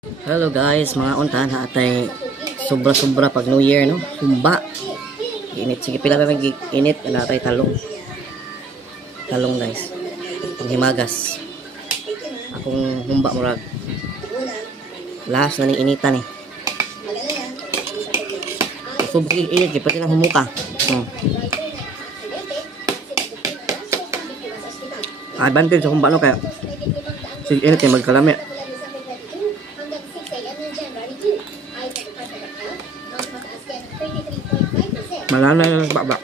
Hello guys, mga untahan ha atay sobra-sobra pag New Year no. Humba. Init sige pila na init na atay talong. Talong guys. Panghimagas. Akong humba murag. Lahas na ning initan eh. Subki init pati nang humuka. Advantage sa humba no kaya sige init eh magkalami. Malala yung nagbaba.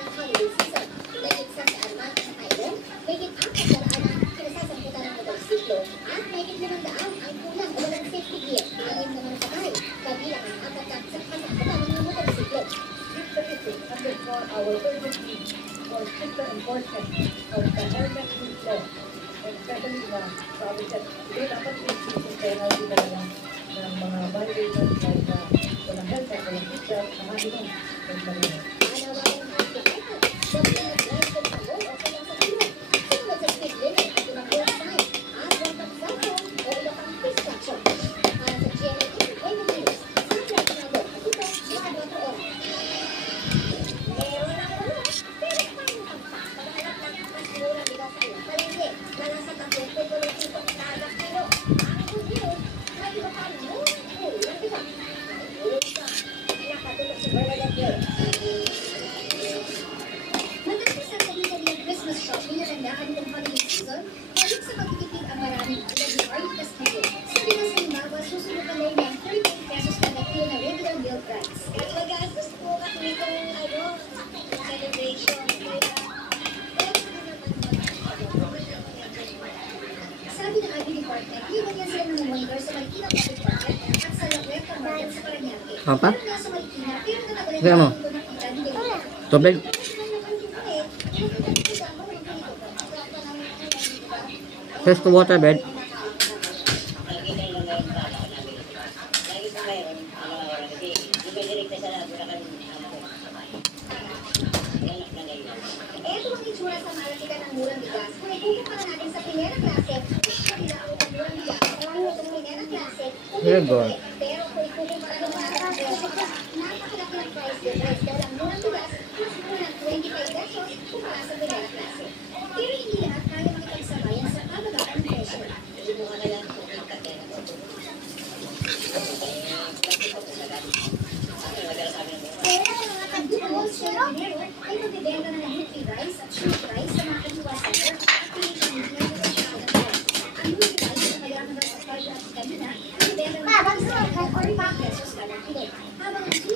Apa? Kaya mo? Tubig? Test the water bed. Very good.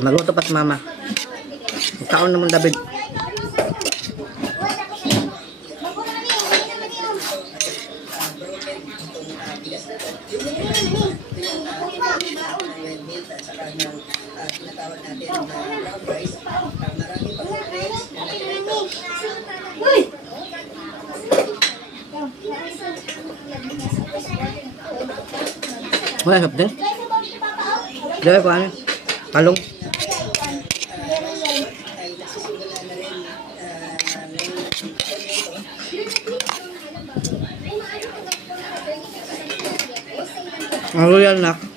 Magluto pa si mama. Kaon naman David. Wala hap din. Dala ko ano? Kalong. Ang royal nak.